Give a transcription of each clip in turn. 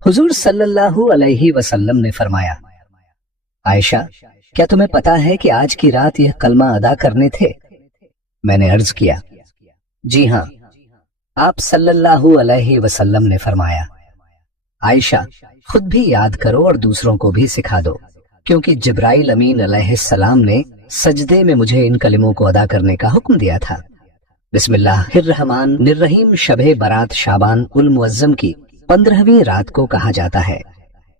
हुजूर सल्लल्लाहु अलैहि वसल्लम ने फरमाया, आयशा, क्या तुम्हें पता है कि आज की रात यह कलमा अदा करने थे? मैंने अर्ज किया, जी हाँ। आप सल्लल्लाहु अलैहि वसल्लम ने फरमाया, आयशा, खुद भी याद करो और दूसरों को भी सिखा दो, क्योंकि जिब्राइल अमीन अलैहिस्सलाम ने सजदे में मुझे इन कलिमों को अदा करने का हुक्म दिया था। बिस्मिल्लाहिर्रहमानिर्रहीम। शबे बरात शाबान उल मुअज्जम की 15वीं रात को कहा जाता है।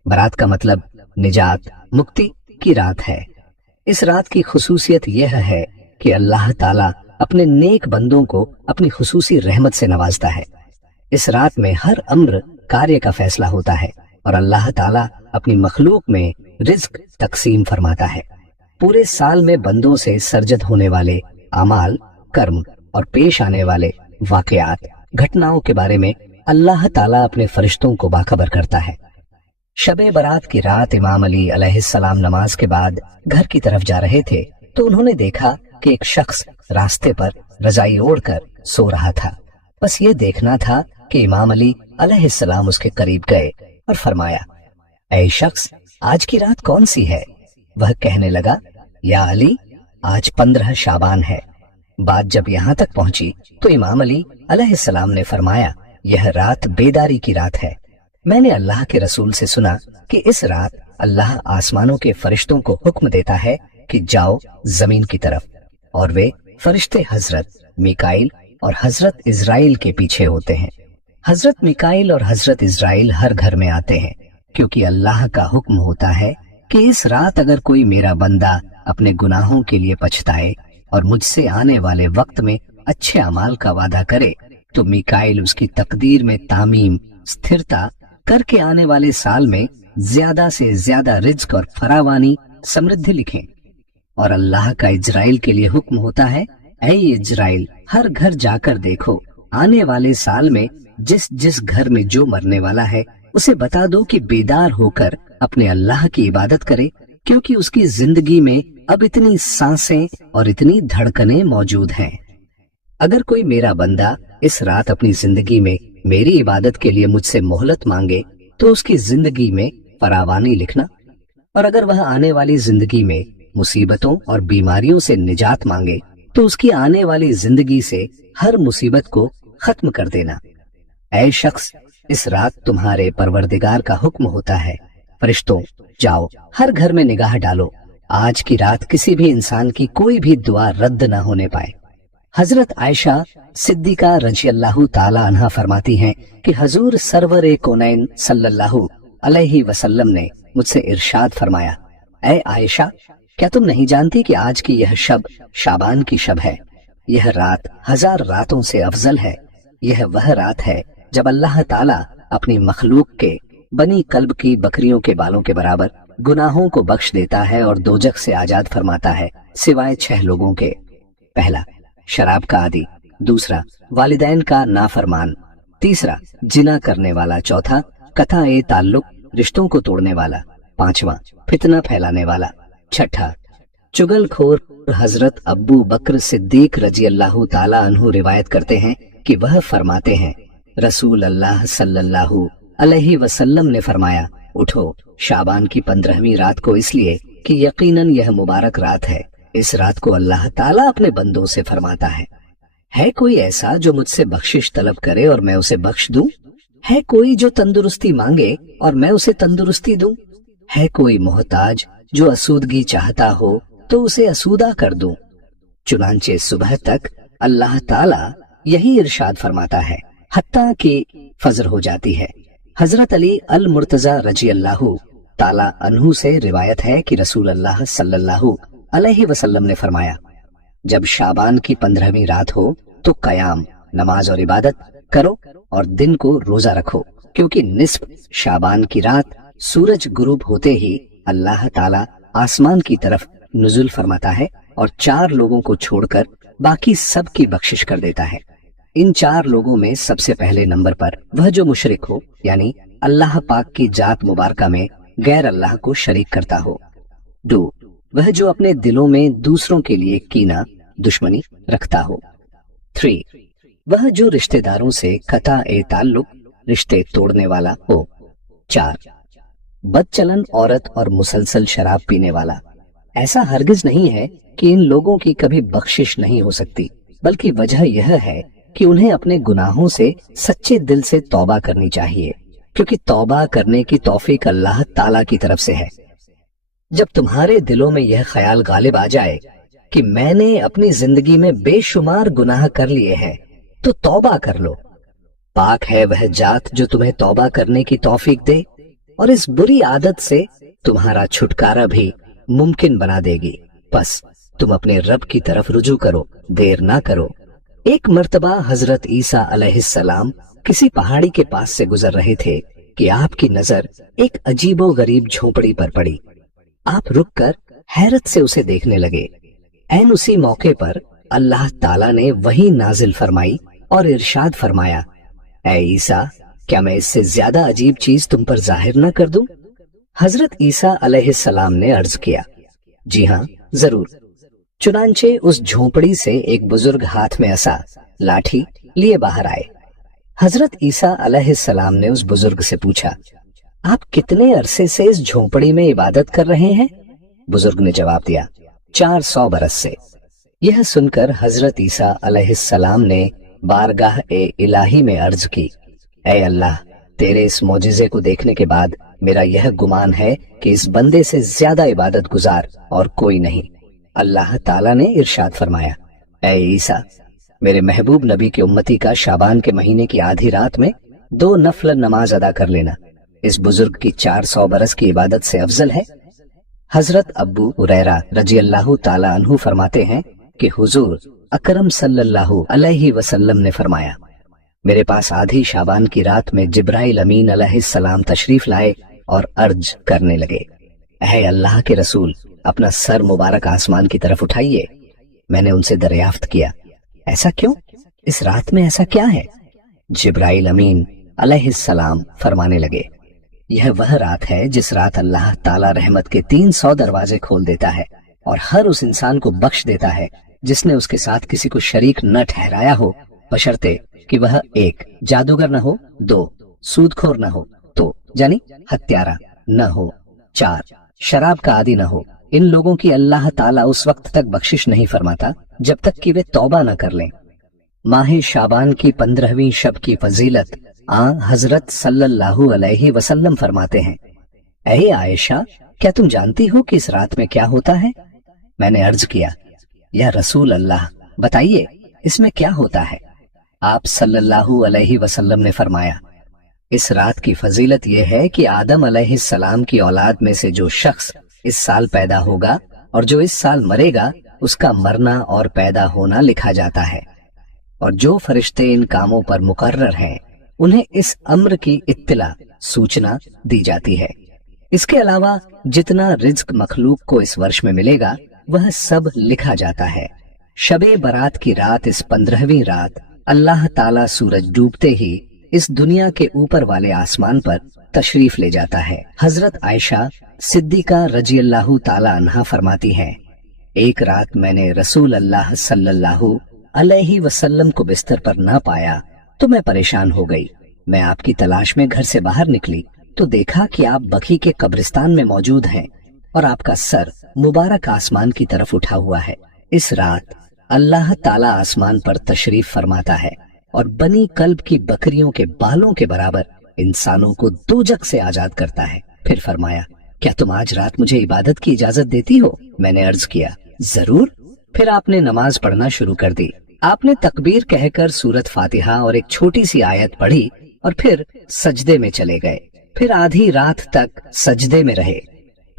बरात का मतलब निजात, मुक्ति की रात है। इस रात की खुसूसियत यह है कि अल्लाह ताला अपने नेक बंदों को अपनी खुसूसी रहमत से नवाजता है। इस रात में हर अम्र कार्य का फैसला होता है और अल्लाह ताला अपनी मखलूक में रिज्क तकसीम फरमाता है। पूरे साल में बंदों से सर्जद होने वाले अमाल, कर्म और पेश आने वाले वाकयात, घटनाओं के बारे में अल्लाह ताला अपने फरिश्तों को बाखबर करता है। शबे बरात की रात इमाम अली अलैहिस्सलाम नमाज के बाद घर की तरफ जा रहे थे तो उन्होंने देखा कि एक शख्स रास्ते पर रजाई ओढ़कर सो रहा था। बस ये देखना था कि इमाम अली अलैहिस्सलाम उसके करीब गए और फरमाया, ऐ शख्स, आज की रात कौन सी है? वह कहने लगा, या अली, आज 15 शाबान है। बात जब यहाँ तक पहुंची तो इमाम अली अलैहिस्सलाम ने फरमाया, यह रात बेदारी की रात है। मैंने अल्लाह के रसूल से सुना कि इस रात अल्लाह आसमानों के फरिश्तों को हुक्म देता है कि जाओ जमीन की तरफ, और वे फरिश्ते हजरत मिकाइल और हजरत इजराइल के पीछे होते हैं। हजरत मिकाइल और हजरत इजराइल हर घर में आते हैं, क्योंकि अल्लाह का हुक्म होता है कि इस रात अगर कोई मेरा बंदा अपने गुनाहों के लिए पछताए और मुझसे आने वाले वक्त में अच्छे अमाल का वादा करे तो मिकाइल उसकी तकदीर में तामीम, स्थिरता करके आने वाले साल में ज्यादा से ज्यादा रिज्क और फरावानी, समृद्धि लिखें। और अल्लाह का इजराइल के लिए हुक्म होता है, ऐ इजराइल, हर घर जाकर देखो, आने वाले साल में जिस जिस घर में जो मरने वाला है उसे बता दो कि बेदार होकर अपने अल्लाह की इबादत करे, क्योंकि उसकी जिंदगी में अब इतनी सांसें और इतनी धड़कनें मौजूद हैं। अगर कोई मेरा बंदा इस रात अपनी जिंदगी में मेरी इबादत के लिए मुझसे मोहलत मांगे तो उसकी जिंदगी में फरावानी लिखना, और अगर वह आने वाली जिंदगी में मुसीबतों और बीमारियों से निजात मांगे तो उसकी आने वाली जिंदगी से हर मुसीबत को खत्म कर देना। ऐ शख्स, इस रात तुम्हारे परवरदिगार का हुक्म होता है, फरिश्तों, जाओ हर घर में निगाह डालो, आज की रात किसी भी इंसान की कोई भी दुआ रद्द न होने पाए। हजरत आयशा सिद्दीका रज़ियल्लाहु ताला अन्हा फरमाती हैं कि हजूर सरवर कौनैन सल्लल्लाहु अलैहि वसल्लम ने मुझसे इरशाद फरमाया, ऐ आयशा, क्या तुम नहीं जानती कि आज की यह शब शाबान की शब है? यह रात 1000 रातों से अफजल है। यह वह रात है जब अल्लाह ताला अपनी मखलूक के बनी कल्ब की बकरियों के बालों के बराबर गुनाहों को बख्श देता है और दोजख से आजाद फरमाता है, सिवाय 6 लोगों के। पहला, शराब का आदी। दूसरा, वालिदैन का नाफरमान। तीसरा, जिना करने वाला। चौथा, कथा ए ताल्लुक, रिश्तों को तोड़ने वाला। पांचवा, फितना फैलाने वाला। छठा, चुगलखोर। हजरत अब्बू बकर सिद्दीक रज़ियल्लाहु ताला अन्हु रिवायत करते हैं कि वह फरमाते हैं, रसूल अल्लाह सल्लल्लाहु अलैहि वसल्लम ने फरमाया, उठो शाबान की 15वीं रात को, इसलिए कि यकीनन यह मुबारक रात है। इस रात को अल्लाह ताला अपने बंदों से फरमाता है कोई ऐसा जो मुझसे बख्शिश तलब करे और मैं उसे बख्श दूं? है कोई जो तंदुरुस्ती मांगे और मैं उसे तंदुरुस्ती दूं? है कोई मोहताज जो असूदगी चाहता हो तो उसे असूदा कर दूं? चुनांचे सुबह तक अल्लाह ताला यही इरशाद फरमाता है, हत्ता कि फजर हो जाती है। हजरत अली अल मुर्तजा रज़ियल्लाहु ताला अन्हु से रिवायत है कि रसूल अल्लाह सल्लल्लाहु अलैहि वसल्लम ने फरमाया, जब शाबान की 15वीं रात हो तो कयाम, नमाज और इबादत करो और दिन को रोजा रखो, क्योंकि निस्फ शाबान की रात सूरज गुरूब होते ही अल्लाह ताला आसमान की तरफ नुज़ुल फरमाता है और 4 लोगों को छोड़कर बाकी सब की बख्शिश कर देता है। इन 4 लोगों में सबसे पहले नंबर पर वह जो मुशरिक हो, यानी अल्लाह पाक की जात मुबारका में गैर अल्लाह को शरीक करता हो। 2, वह जो अपने दिलों में दूसरों के लिए कीना, दुश्मनी रखता हो। 3, वह जो रिश्तेदारों से कता ए ताल्लुक, रिश्ते तोड़ने वाला हो। 4. बदचलन औरत और मुसलसल शराब पीने वाला। ऐसा हरगिज नहीं है कि इन लोगों की कभी बख्शिश नहीं हो सकती, बल्कि वजह यह है कि उन्हें अपने गुनाहों से सच्चे दिल से तौबा करनी चाहिए, क्योंकि तौबा करने की तौफीक अल्लाह ताला की तरफ से है। जब तुम्हारे दिलों में यह ख्याल गालिब आ जाए कि मैंने अपनी जिंदगी में बेशुमार गुनाह कर लिए हैं, तो तौबा कर लो। पाक है वह जात जो तुम्हें तौबा करने की तौफीक दे और इस बुरी आदत से तुम्हारा छुटकारा भी मुमकिन बना देगी। बस तुम अपने रब की तरफ रुजू करो, देर ना करो। एक मर्तबा हजरत ईसा अलैहिस्सलाम किसी पहाड़ी के पास से गुजर रहे थे कि आपकी नजर एक अजीबो गरीब झोपड़ी पर पड़ी। आप रुककर हैरत से उसे देखने लगे। ऐन उसी मौके पर अल्लाह ताला ने वही नाजिल फरमाई और इरशाद फरमाया, ऐ ईसा, क्या मैं इससे ज्यादा अजीब चीज तुम पर जाहिर न कर दूं? हजरत ईसा अलैहिस्सलाम ने अर्ज किया, जी हाँ, जरूर। चुनांचे उस झोपड़ी से एक बुजुर्ग हाथ में असा लाठी लिए बाहर आए। हजरत ईसा अलैहिस्सलाम ने उस बुजुर्ग से पूछा, आप कितने अरसे से इस झोपड़ी में इबादत कर रहे हैं? बुजुर्ग ने जवाब दिया, 400 बरस से। यह सुनकर हजरत ईसा अलैहिस्सलाम ने बारगाह ए इलाही में अर्ज की, ऐ अल्लाह, तेरे इस मौजिजे को देखने के बाद मेरा यह गुमान है कि इस बंदे से ज्यादा इबादत गुजार और कोई नहीं। अल्लाह ताला ने इरशाद फरमाया, ऐ ईसा, मेरे महबूब नबी के उम्मती का शाबान के महीने की आधी रात में 2 नफल नमाज अदा कर लेना इस बुजुर्ग की 400 बरस की इबादत से अफजल है। हजरत अब्बू हुरैरा रजी अल्लाह ताला अन्हु फरमाते हैं कि हुजूर अकरम सल्लल्लाहु अलैहि वसल्लम ने फरमाया, मेरे पास आधी शाबान की रात में जिब्राइल अमीन अलैहिस्सलाम तशरीफ लाए और अर्ज करने लगे, ऐ अल्लाह के रसूल, अपना सर मुबारक आसमान की तरफ उठाइए। मैंने उनसे दरियाफ्त किया, ऐसा क्यों? इस रात में ऐसा क्या है? जिब्राइल अमीन अलैहिस्सलाम फरमाने लगे, यह वह रात है जिस रात अल्लाह ताला रहमत के 300 दरवाजे खोल देता है और हर उस इंसान को बख्श देता है जिसने उसके साथ किसी को शरीक न ठहराया हो, बशर्ते कि वह 1 जादूगर न हो, 2 सूदखोर न हो, तो यानी हत्यारा न हो, 4 शराब का आदी न हो। इन लोगों की अल्लाह ताला उस वक्त तक बख्शिश नहीं फरमाता जब तक कि वे तौबा न कर लें। माह शाबान की 15वीं शब की फजीलत हजरत सल्लल्लाहु अलैहि वसल्लम फरमाते हैं, ऐ आयशा, क्या तुम जानती हो कि इस रात में क्या होता है? मैंने अर्ज किया, या रसूल अल्लाह, बताइए इसमें क्या होता है? आप सल्लल्लाहु अलैहि वसल्लम ने फरमाया, इस रात की फजीलत यह है कि आदम अलैहिस्सलाम की औलाद में से जो शख्स इस साल पैदा होगा और जो इस साल मरेगा, उसका मरना और पैदा होना लिखा जाता है, और जो फरिश्ते इन कामों पर मुकर्रर हैं उन्हें इस अम्र की इत्तिला सूचना दी जाती है। इसके अलावा जितना रिज्क मखलूक को इस वर्ष में मिलेगा वह सब लिखा जाता है। शबे बरात की रात, इस 15वीं रात, अल्लाह ताला सूरज डूबते ही इस दुनिया के ऊपर वाले आसमान पर तशरीफ ले जाता है। हजरत आयशा सिद्दीका रजी अल्लाह ताला अन्हा फरमाती हैं, एक रात मैंने रसूल अल्लाह सल्लल्लाहु अलैहि वसल्लम को बिस्तर पर न पाया तो मैं परेशान हो गई। मैं आपकी तलाश में घर से बाहर निकली तो देखा कि आप बकी के कब्रिस्तान में मौजूद हैं और आपका सर मुबारक आसमान की तरफ उठा हुआ है। इस रात अल्लाह ताला आसमान पर तशरीफ फरमाता है और बनी कल्ब की बकरियों के बालों के बराबर इंसानों को दोजख से आजाद करता है। फिर फरमाया, क्या तुम आज रात मुझे इबादत की इजाजत देती हो? मैंने अर्ज किया, जरूर। फिर आपने नमाज पढ़ना शुरू कर दी। आपने तकबीर कहकर सूरत फातिहा और एक छोटी सी आयत पढ़ी और फिर सजदे में चले गए। फिर आधी रात तक सजदे में रहे।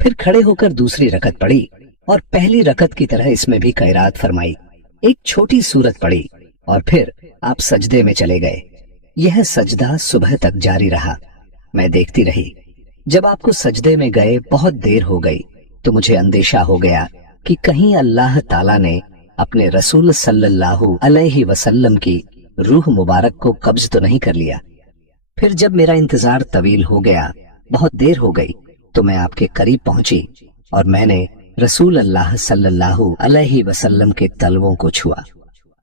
फिर खड़े होकर दूसरी रकत पढ़ी और पहली रकत की तरह इसमें भी क़िराअत फरमाई। एक छोटी सूरत पढ़ी और फिर आप सजदे में चले गए। यह सजदा सुबह तक जारी रहा। मैं देखती रही। जब आपको सजदे में गए बहुत देर हो गई तो मुझे अंदेशा हो गया कि कहीं अल्लाह ताला ने अपने रसूल सल्लल्लाहु अलैहि वसल्लम की रूह मुबारक को कब्ज तो नहीं कर लिया। फिर जब मेरा इंतजार तवील हो गया, बहुत देर हो गई, तो मैं आपके करीब पहुंची और मैंने रसूल अल्लाह सल्लल्लाहु अलैहि वसल्लम के तलवों को छुआ।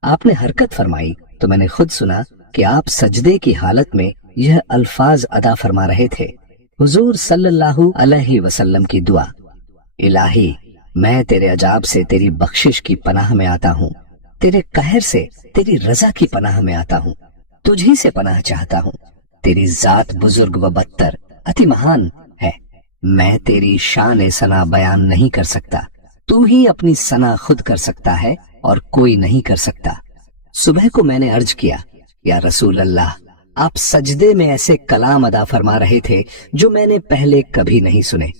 आपने हरकत फरमाई तो मैंने खुद सुना कि आप सजदे की हालत में यह अल्फाज अदा फरमा रहे थे, हुजूर सल्लल्लाहु अलैहि वसल्लम की दुआ, इलाही मैं तेरे अजाब से तेरी बख्शिश की पनाह में आता हूँ, तेरे कहर से तेरी रजा की पनाह में आता हूँ, तुझी से पनाह चाहता हूँ, तेरी जात बुजुर्ग व बदतर अति महान है, मैं तेरी शान सना बयान नहीं कर सकता, तू ही अपनी सना खुद कर सकता है और कोई नहीं कर सकता। सुबह को मैंने अर्ज किया, या रसूल अल्लाह, आप सजदे में ऐसे कलाम अदा फरमा रहे थे जो मैंने पहले कभी नहीं सुने।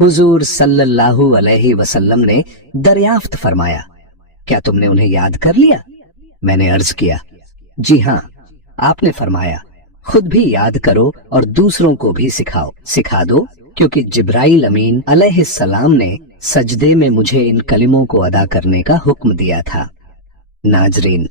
हुजूर सल्लल्लाहु अलैहि वसल्लम ने दरियाफ्त फरमाया, क्या तुमने उन्हें याद कर लिया? मैंने अर्ज किया, जी हाँ। आपने फरमाया, खुद भी याद करो और दूसरों को भी सिखा दो, क्योंकि जिब्राइल अमीन अलैहिस्सलाम ने सजदे में मुझे इन कलिमों को अदा करने का हुक्म दिया था। नाजरीन,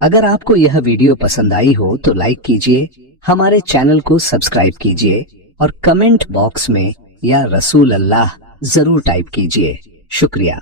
अगर आपको यह वीडियो पसंद आई हो तो लाइक कीजिए, हमारे चैनल को सब्सक्राइब कीजिए और कमेंट बॉक्स में या रसूल अल्लाह जरूर टाइप कीजिए। शुक्रिया।